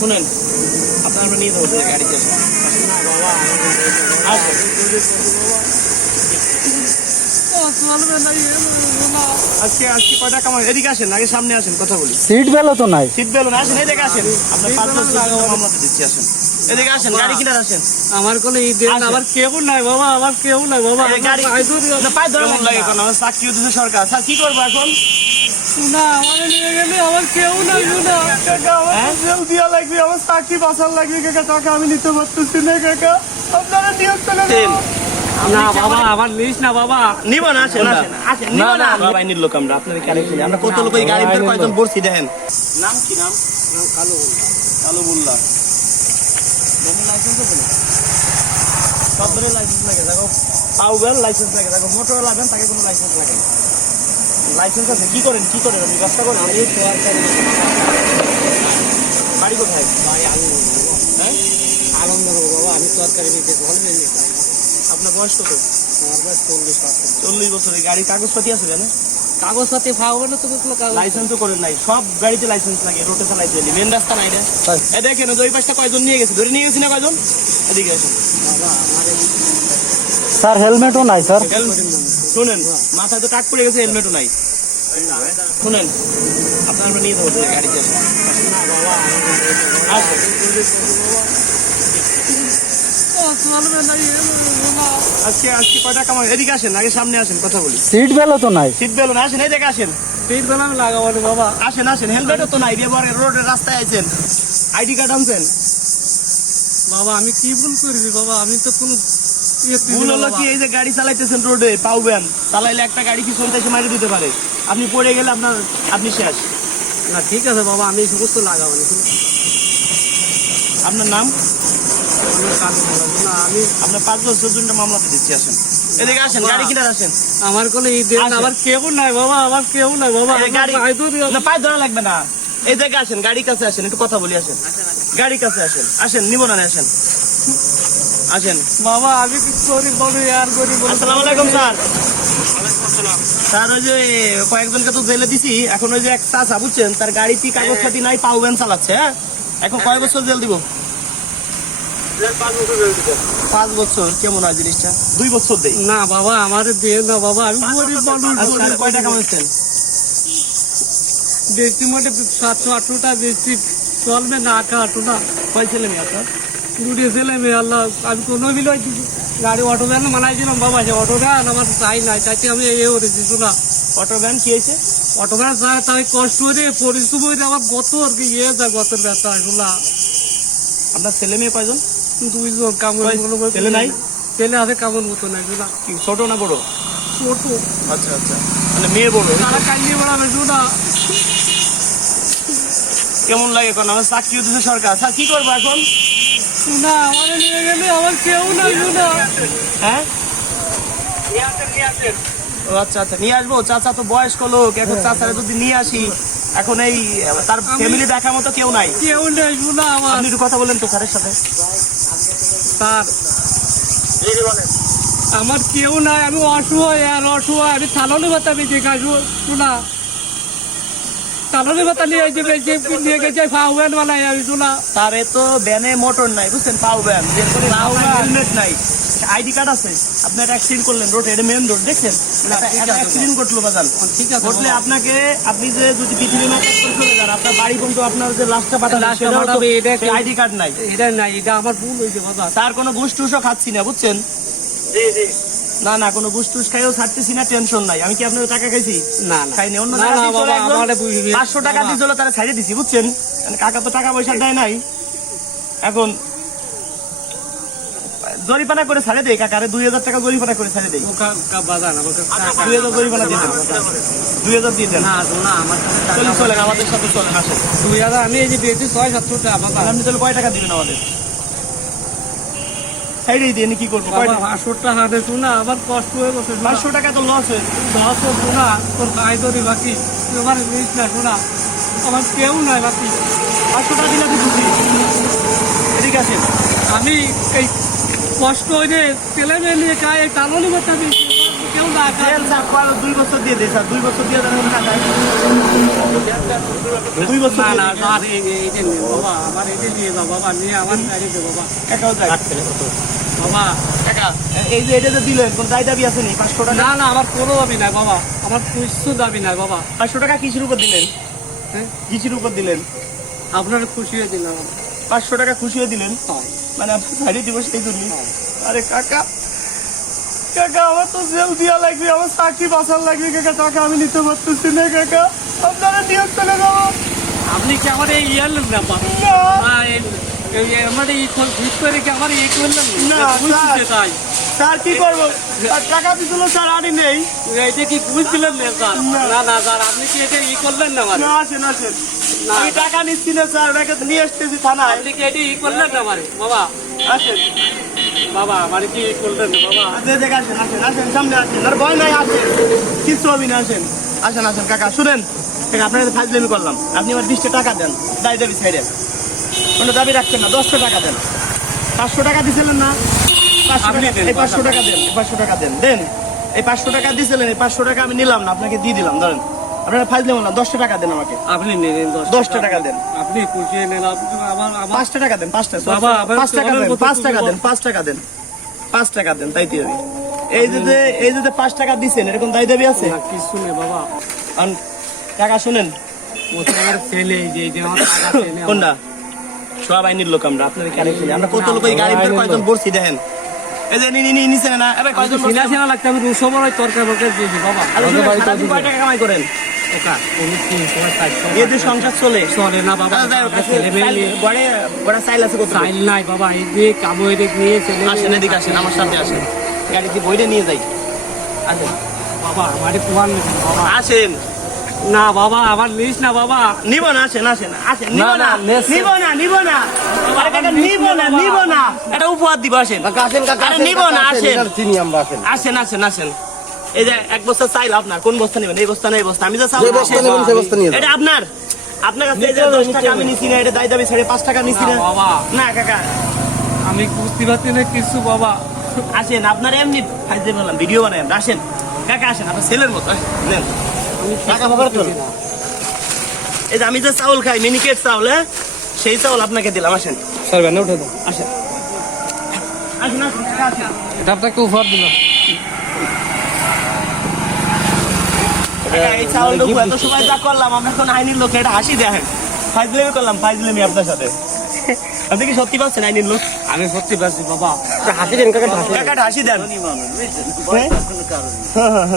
শুনেন আপনার আমরা নিয়ে যাবো গাড়িতে আজকে আজকে কয়টা কামাই এদিকে আসেন আগে সামনে আসেন কথা বলি। সিট বেলও তো নাই। সিট বেলুন আসেন এদিকে আসেন আপনার মামলাতে দিচ্ছি আসেন এদিকে আসেন গাড়ি কিনার আসেন। আমার কোনো আমার কেউ নাই বাবা, আমার কেউ নাই বাবা। গাড়ি পায়ে ধরে লাগে কেন আমার চাকরি দিচ্ছে সরকার। স্যার কি করবো এখন? না আমার নিয়ে গেলে আমার কেউ নাই না কাকা, আমার জেল দিয়া লাগবে, আমার চাকরি বাঁচার লাগবে কাকা। টাকা আমি নিতে পারতেছি না কাকা, আপনারা নিয়ে চলে না বাবা, আমার নিস না বাবা। নিব না আসেন আসেন আসেন নিব না বাইনের লোক আমরা আপনাদের গাড়ি কিনে আমরা কত লোক এই গাড়ির ভিতরে কয়জন বসছি দেখেন। নাম কি নাম? কালো কালো মোল্লা। লাইসেন্স আছে না? সব ধরে লাইসেন্স লাগে দেখো, পাউবেল লাইসেন্স লাগে দেখো, মোটর লাগবেন তাকে কোনো লাইসেন্স লাগে না। লাইসেন্স আছে কি করেন আপনি ব্যবসা করেন? আমি বাড়ি কোথায়? বাড়ি হ্যাঁ আনন্দনগর বাবা, আমি সরকারি বিদেশ বলবেন। আপনার বয়স কত? আমার বয়স 40 বছর। এই গাড়ি কাগজপাতি আছে জানেন? কাগজপাতি পাবো না তো, লাইসেন্সও করেন নাই। সব গাড়িতে লাইসেন্স লাগে, রোডে চালাইতে হলে মেন রাস্তা নাই রে। এ দেখেন ওই পাশটা কয়জন নিয়ে গেছে, ধরে নিয়ে গেছি না কয়জন? এদিকে আসেন। স্যার হেলমেটও নাই স্যার। শুনেন মাথায় তো টাক পড়ে গেছে, হেলমেটও নাই। শুনেন আপনার আমরা নিয়ে যাবো গাড়িতে আসেন। আজকে আজকে কয়টা কামাই এদিকে আসেন আগে সামনে আসেন কথা বলি। সিট বেলও তো নাই। সিট বেলুন আসেন এদিকে আসেন। সিট বেল আমি লাগাবো না বাবা। আসেন আসেন হেলমেটও তো নাই, ব্যবহারের রোডের রাস্তায় আছেন, আইডি কার্ড আনছেন। বাবা আমি কি ভুল করবি বাবা, আমি তো কোনো ভুল হলো কি এই যে গাড়ি চালাইতেছেন রোডে পাউবেন, চালাইলে একটা গাড়ি কি চলতে এসে মারি দিতে পারে, আপনি পড়ে গেলে আপনি শেষ। না ঠিক আছে বাবা, আমি এই সমস্ত লাগাবো না। আপনার নাম? না আমি আপনার 5 বছর জন্য মামলাতে দিচ্ছি আসেন এদিকে আসেন গাড়ি কিনার আসেন। আমার কোনো আমার কেউ নাই বাবা, আমার কেউ নাই বাবা। গাড়ি পায়ে ধরা লাগবে না, এই জায়গায় আসেন গাড়ির কাছে আসেন, একটু কথা বলি আসেন। গাড়ির কাছে আসেন আসেন নিব না আসেন আসেন। বাবা আমি কি গরিব বলি আর গরিব। আসসালামু আলাইকুম স্যার। স্যার ওই যে কয়েকজনকে তো জেলে দিছি, এখন ওই যে এক চাচা বুঝছেন তার গাড়িতে কাগজপাতি নাই, পাউবেন চালাচ্ছে। হ্যাঁ এখন কয় বছর জেল দিব? 5 বছর। কেমন হয় জিনিসটা? 2 বছর দেই না বাবা, আমার দিয়ে না বাবা, আমি গরিব মানুষ। কয় টাকা মানছেন? বেশি মোটে 700-800টা বেশি চলবে না, 800 না। কয় ছেলে মেয়ে আপনার? 2 ছেলে মেয়ে। আল্লাহ আমি কোনো বিলয় গাড়ি অটো ভ্যান মানাইছিলাম বাবা, যে অটো ভ্যান আমার চাই নাই, চাইতে আমি এ করেছি শোনা। অটো ভ্যান কি হয়েছে? অটো ভ্যান তাই কষ্ট করে পরিশ্রম করে আমার গত আর কি যায়, গতের ব্যথা শোনা। আপনার ছেলে মেয়ে কয়জন? 2 জন। কামড় ছেলে নাই? ছেলে আছে, কামড় মতো নাই শোনা। কি ছোট না বড়? ছোট। আচ্ছা আচ্ছা, মানে মেয়ে বড়। তারা কান্দিয়ে বেড়াবে শোনা। কেমন লাগে কোন? আমার চাকরি দিচ্ছে সরকার। স্যার কি করবো এখন? না আমার নিয়ে গেলে আমার কেউ নাই শোনা। হ্যাঁ ও আচ্ছা আচ্ছা নিয়ে আসবো। চাচা তো বয়স্ক লোক, এখন চাচারা যদি নিয়ে আসি, এখন এই তার ফ্যামিলি দেখার মতো কেউ নাই। কেউ নেই শোনা আমার। আপনি একটু কথা বলেন তো স্যারের সাথে। স্যার আমার কেউ নাই, আমি অসহায় আর অসহায়। আমি চালানো ভাতা বেঁচে খাসু শোনা, চালানো ভাতা নিয়ে নিয়ে গেছে ফাউবেন বানাই আমি শোনা। তারে তো ব্যানে মোটর নাই বুঝছেন, পাউবেন হেলমেট নাই, আইডি কার্ড আছে। আপনি একটা অ্যাক্সিডেন্ট করলেন রোড, এটা মেন রোড দেখছেন, অ্যাক্সিডেন্ট ঘটলো বাজান। ঠিক আছে ঘটলে আপনাকে, আপনি যে যদি পৃথিবী মাঠে চলে যান, আপনার বাড়ি পর্যন্ত আপনার যে লাশটা পাঠাবে আইডি কার্ড নাই। এটা নাই, এটা আমার ভুল হয়েছে বাবা। তার কোনো ঘুষ টুসও খাচ্ছি না বুঝছেন। না না কোনো ঘুষ টুস খাইও ছাড়তেছি না, টেনশন নাই। আমি কি আপনার টাকা খাইছি? না খাইনি। অন্য 500 টাকা দিয়ে চলো তারা ছাড়িয়ে দিছি বুঝছেন। কাকা তো টাকা পয়সা দেয় নাই, এখন জরিপানা করে ছাড়ে দেয় কাকারে। 2000 টাকা জরিপানা করে ছাড়ে দেয়। 2000 জরিপানা দিয়ে দেন, 2000 দিয়ে দেন। চলেন আমাদের সাথে চলেন আসেন। 2000 আমি এই যে পেয়েছি 600-700 টাকা বাবা। আপনি তাহলে কয় টাকা দিবেন আমাদের? ছাইড়েই দিয়ে কি করবো? 500 টাকা হাতে শোনা আমার কষ্ট হয়ে গেছে। 500 টাকা তো লস হয়ে শোনা, তোর খাই ধরি বাকি আমার নিস না শোনা, আমার কেউ নাই বাকি। 500 টাকা দিলে খুশি। এদিকে আসেন। আমি এই কষ্ট হয়ে ছেলে মেয়ে নিয়ে খাই, এই টালনি বাচ্চা কেউ না দেন স্যার, 2 বছর দিয়ে দেন স্যার, 2 বছর দিয়ে দেন টাকা। 2 বছর না দিয়ে না দেন। স্যার এইটা নিয়ে বাবা, আমার এটা নিয়ে যাও বাবা, নিয়ে আমার গাড়ি দে বাবা। কাকাও যায়। বাবা কাকা, এই যে এটা যে দিলেন, কোন দায় দাবি আছে নি? 500 টাকা। না না, আমার কোনো দাবি নাই বাবা, আমার কিছু দাবি নাই বাবা। 500 টাকা কিসের উপর দিলেন? হ্যাঁ, কিসের উপর দিলেন? আপনার খুশি হয়ে দিলাম। 500 টাকা খুশি হয়ে দিলেন? মানে আপনি ছাড়িয়ে দিব সেই জন্য? আরে কাকা, কাকা আমার তো জেল দিয়া লাগবে, আমার চাকরি বাঁচার লাগবে কাকা, টাকা আমি নিতে পারতেছি না কাকা, আপনারা নিয়ে চলে যাবো। আপনি কি আমার এই ইয়ার লোক না বাবা? না, আমার এই ভিত করে কি আমার এই করলেন না, বুঝছে তাই? স্যার কি করবো? আর টাকা দিছিল স্যার, আনি নেই। এটা কি বুঝছিলেন না স্যার? না। না না স্যার, আপনি কি এটা করলেন না মানে? না, আসেন আসেন, আমি টাকা নিচ্ছি না স্যার, ওনাকে নিয়ে আসতেছি থানায়। আপনি কি এটা করলেন না মানে বাবা? আসেন, বাবা আমার কি করলেন না বাবা? দেখে আসেন, আসেন আসেন, সামনে আসেন, আর ভয় নাই, আসেন, কিচ্ছু হবি না, আসেন আসেন আসেন। কাকা শুনেন, কাকা আপনার কাছে ফাজলামি করলাম, আপনি আমার 20 টাকা দেন, দায় দাবি সাইডে কোনো দাবি রাখছেন না, 100 টাকা দেন। 500 টাকা দিছিলেন না? 500 টাকা, এই 500 টাকা দেন, এই 500 টাকা দেন, দেন। এই 500 টাকা দিছিলেন, এই 500 টাকা আমি নিলাম না, আপনাকে দিয়ে দিলাম, ধরেন। আপনারা ফাজলামি করলাম, 10 টাকা দেন আমাকে, আপনি নিলেন 10 টাকা দেন। আপনি খুশি নিলেন, আমার 5 টাকা দেন, 5 টাকা, বাবা, আবার 5 টাকা দেন, চলার মতো 5 টাকা দেন, কোনো- 5 টাকা দেন, 5 টাকা দেন, তাই দিয়ে এই যে 5 টাকা দিছেন, এরকম দায় দাবি আছে? না, কিছু নেই বাবা। আন, টাকা শুনেন, ও তো আমার ছেলে, এই যে আমার টাকা ছেলে কোনটা? সব আইনের লোক আমরা, আপনাদের কানে শুনি, আমরা কত লোক এই গাড়ির ভিতরে কয়জন বসছি দেখেন, এই যে নিচে না, এবার কয়জন বসছি? সিনা সিনা লাগছে, আমি 200 বড় তরকারি বরকারি দিয়েছি বাবা। আরে শুনেন, সারাদিন কয় টাকা কামাই করেন? ওকা তুমি 300 এই যে সংসার চলে? চলে না বাবা, আচ্ছা, যাই হোক, ছেলে মেয়ে গড়ে চাইল আছে কত? চাইল নাই বাবা, এই যে কাবো এদিক নিয়ে ছেলে আসেন, এদিকে আসেন, আমার সাথে আসেন, গাড়ি দিয়ে বইটা নিয়ে যাই, আসেন বাবা, আমার কুয়ার নেই বাবা। আসেন। না বাবা, আমার লিস না বাবা। নিব না, আসেন আসেন আসেন, নিব না, না, না, নেছে। নিব না, নিব না, আরে কাকা নিব না, নিব না, এটা উপহার দিব, আসেন আসেন কাকা, আরে নিব না, আসেন চিনি আমরা আসেন। আসেন আসেন আসেন। এই যে 1 বস্তা চাইল আপনার, কোন বস্তা নেবেন? এই বস্তা না এই বস্তা? আমি যা চাউল যে বস্তা নেবেন সেই বস্তা নিয়ে যান। এটা আপনার, আপনার কাছে এই যে 10 টাকা আমি নিছি না, এটা দায় দাবি ছেড়ে 5 টাকা নিছি না। না বাবা, না কাকা, আমি বুঝতে পারছি না কিছু বাবা। আসেন, আপনার এমনি ফাইজে বললাম, ভিডিও বানাই আমরা, আসেন কাকা, আসেন, আপনার ছেলের মতো নেন টাকা ব্যবহার করুন। এই যে আমি যে চাউল খাই, মিনিকেট চাউল, হ্যাঁ, সেই চাউল আপনাকে দিলাম, আসেন স্যার ব্যানে উঠে দাও, আসেন আসেন আসেন কাকা, আসেন। এটা আপনাকে উপহার দিলাম। কাকা, এই চাউলটুকু এত সময় যা করলাম, আমরা কোন আইনের লোক, এটা হাসি দেখেন, ফাইজলামি করলাম, ফাইজলামি আপনার সাথে। আপনি কি সত্যি পাচ্ছেন আইনের লোক? আমি সত্যি পারছি বাবা। হাসি দেন কাকা, হাসি। কাকা হাসি দেন,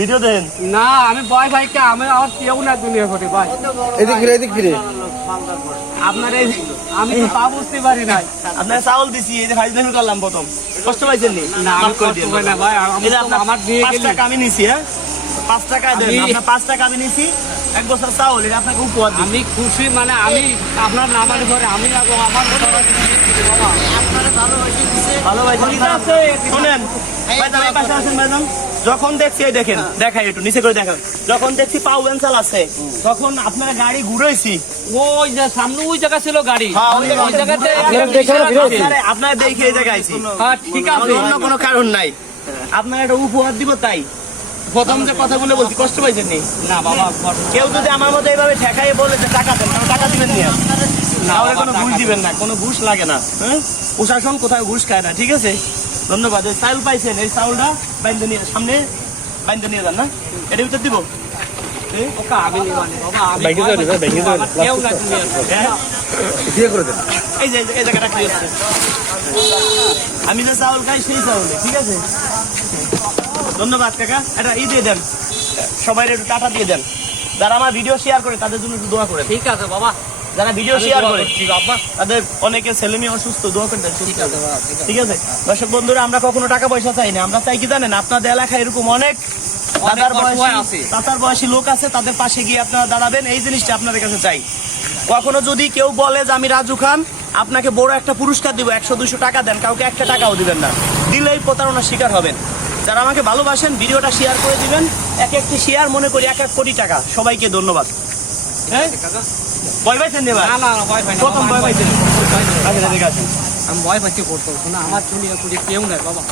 ভিডিও দেন। না, আমি ভয় ভাইকে, আমি আমার কেউ না দুনিয়া করে ভাই। এদিক ফিরে, এদিক ফিরে। আপনার এই আমি তো তা বুঝতে পারি নাই। আপনার চাউল দিছি, এই যে ফাইজলামি করলাম প্রথম, কষ্ট পাইছেন নি? না, আমি মাফ করে কষ্ট দিন। পাই না ভাই, এই যে আপনার আমার দিয়ে 5 গেলি। টাকা আমি নিছি, হ্যাঁ, 5 টাকা দেন, আমি- আপনার 5 টাকা আমি নিছি, 1 বছর চাউল, এটা আপনাকে উপহার দিছি। আমি খুশি, মানে আমি আপনার নামের ঘরে আমি যাবো, আমার ঘরে বাবা। ভালোবাসা ঠিক আছে, শুনেন ভাইজান, এই পাশে আসেন ভাইজান। যখন দেখছি, এই দেখেন, দেখাই একটু নিচে করে দেখেন, যখন দেখছি পাও বেঞ্চাল আছে, তখন আপনারা গাড়ি ঘুরেছি। ওই যে সামনে ওই জায়গা ছিল গাড়ি, হ্যাঁ, ওই ওই জায়গাতে আপনারা দেখে না বিরোধী? আপনারা দেখে এই জায়গায় আইছি, হ্যাঁ, ঠিক আছে। অন্য কোনো কারণ নাই, আপনারা একটা উপহার দিব তাই। প্রথম যে কথাগুলো বলছি, কষ্ট পাইছেন নি? না বাবা, কেউ যদি আমার মতো এইভাবে ঠেকাই বলে যে টাকা দেন, তাহলে টাকা দিবেন না, তাহলে কোনো ঘুষ দিবেন না, কোনো ঘুষ লাগে না, হ্যাঁ, প্রশাসন কোথায় ঘুষ খায় না, ঠিক আছে। ধন্যবাদ। এই চাউল পাইছেন, এই চাউলটা বাইন্দে নিয়ে সামনে বাইন্দে নিয়ে যান, না এটার ভিতর দিব। ওকা আমি নিবানি বাবা, আমি আমার কেউ না দুনিয়া করে। হ্যাঁ, দিয়ে করে দেন। এই যে এই জায়গাটা কি হচ্ছে, আমি যে চাউল খাই সেই চাউলে, ঠিক আছে। ধন্যবাদ কাকা, এটা ই দিয়ে দেন, সবাই একটু টাটা দিয়ে দেন। যারা আমার ভিডিও শেয়ার করে তাদের জন্য একটু দোয়া করেন। ঠিক আছে বাবা, যারা ভিডিও শেয়ার করে ঠিক বাবা, তাদের অনেকে ছেলে মেয়ে অসুস্থ, দোয়া করে দেন, ঠিক আছে বাবা, ঠিক আছে। ঠিক আছে। দর্শক বন্ধুরা, আমরা কখনো টাকা পয়সা চাই না, আমরা চাই কি জানেন, আপনাদের এলাকায় এরকম অনেক দাদার অসহায় আছে। বয়সী, চাচার বয়সী লোক আছে, তাদের পাশে গিয়ে আপনারা দাঁড়াবেন, এই জিনিসটা আপনাদের কাছে চাই। কখনো যদি কেউ বলে যে আমি রাজু খান, আপনাকে বড় একটা পুরস্কার দিব, 100-200 টাকা দেন, কাউকে 1 টাকাও দিবেন না, দিলেই প্রতারণার শিকার হবেন। যারা আমাকে ভালোবাসেন, ভিডিওটা শেয়ার করে দিবেন, একটি শেয়ার মনে করি 1 কোটি টাকা। সবাইকে ধন্যবাদ। হ্যাঁ, ভয় পাইছেন না এবার? না না না, ভয় পাই না প্রথম বাবা, ভয় আমি পাইছেন? আসেন, এদিকে আসেন। আমি ভয় পাচ্ছি করতে না, আমার দুনিয়া করে কেউ নাই বাবা।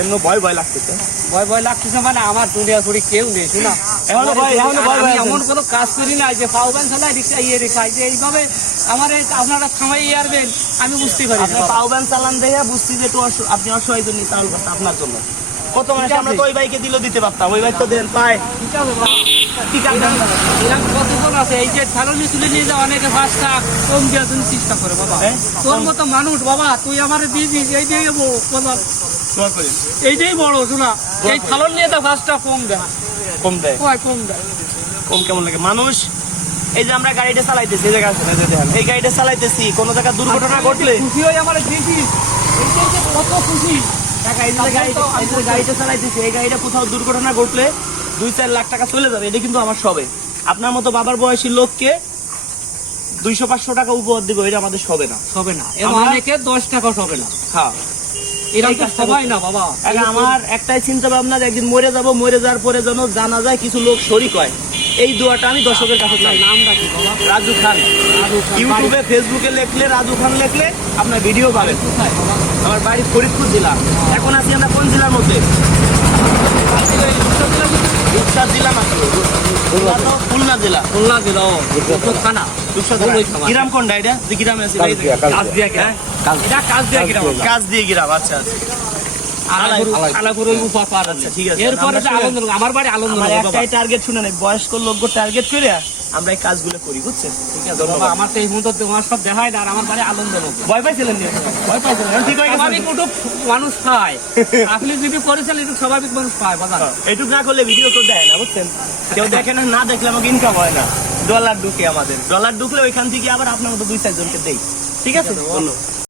এমন ভয় লাগতেছে। ভয় লাগতেছে মানে আমার দুনিয়া করি কেউ নেই শোনা। এখনো ভয় আমি আছে। এমন কোনো কাজ করি না যে পাউবেন চালাই রিক্সা রেখাই যে এইভাবে আমার আপনারা থামাই আসবেন আমি বুঝতে পারি আপনি পাউবেন চালান দেখে বুঝছি যে একটু আপনি অসহায় জন্য চাউল করতে আপনার জন্য। কত মানুষ আমরা তো ওই বাইকে দিলেও দিতে পারতাম, ওই বাইক তো দেন পায়। ঠিক আছে এরকম কতজন আছে এই যে ছালনি তুলে নিয়ে যাওয়া অনেকে 5 টাকা কম দেওয়ার জন্য চেষ্টা করে বাবা। তোর মতো মানুষ বাবা তুই আমার দিয়ে দিস এইটাই বাবা, দোয়া করি। এইটাই বড় শোনা। এই ছালন নিয়ে তো 5 টাকা কম দেয়, কম দেয়। কম দেয়। কম কেমন লাগে মানুষ? এই যে আমরা গাড়িটা চালাইতেছি, এই জায়গা আছে, দেখেন এই গাড়িটা চালাইতেছি, কোনো জায়গায় দুর্ঘটনা ঘটলে খুশি হয়ে আমার দেখিস এইটাই যে কত খুশি। টাকা এই যে গাড়িটা চালাইতেছি, এই গাড়িটা কোথাও দুর্ঘটনা ঘটলে 2-4 লাখ টাকা চলে যাবে, এটা কিন্তু আমার সবে। আপনার মতো বাবার বয়সী লোককে 200-500 টাকা উপহার দিব, এটা আমাদের সবে না। হবে না এবং অনেকে 10 টাকা হবে না। হ্যাঁ এরকম তো সবাই না বাবা। আমার একটাই চিন্তা ভাবনা, একদিন মরে যাব, মরে যাওয়ার পরে যেন জানা যায় কিছু লোক শরীক হয়। এই দোয়াটা আমি দর্শকের কাছে চাই। নামটা কি বাবা? রাজু খান। ইউটিউবে ফেসবুকে লিখলে রাজু খান লিখলে আপনার ভিডিও পাবেন। কোথায় বাবা? আমার বাড়ি ফরিদপুর জেলা। এখন আছি আমরা কোন জেলার মধ্যে? রূপসা জেলা না, খুলনা জেলা। খুলনা জেলা থানা গ্রাম কোনটা এটা? যে গ্রামে আছি ভাই, কাজ দিয়া গ্রাম। এটা কাজ দিয়া গ্রাম। কাজ দিয়ে গ্রাম। আচ্ছা আচ্ছা আলাপুর ওই উপা পার। আচ্ছা, ঠিক আছে। এরপরে যে আনন্দ আমার বাড়ি আনন্দ আমার একটাই টার্গেট শুনে নেই, বয়স্ক লোক টার্গেট করে আমরা এই কাজগুলো করি, বুঝছেন? ঠিক আছে বাবা, আমার তো এই মুহূর্তে তোমার সব দেখায় না আর আমার বাড়ি আনন্দ নগর। ভয় পাইছিলেন? ভয় পাইছিলেন? এখন ঠিক হয়ে গেছে। স্বাভাবিক উঠুক মানুষ পায়, আপনি যদি করেছেন একটু স্বাভাবিক মানুষ পায় বাবা। এইটুক না করলে ভিডিও কেউ দেয় না, বুঝছেন? কেউ দেখে না, না দেখলে আমাকে ইনকাম হয় না। ডলার ঢুকে আমাদের, ডলার ঢুকলে ওইখান থেকে আবার আপনার মতো 2-4 জনকে দেই। ঠিক আছে? বলো।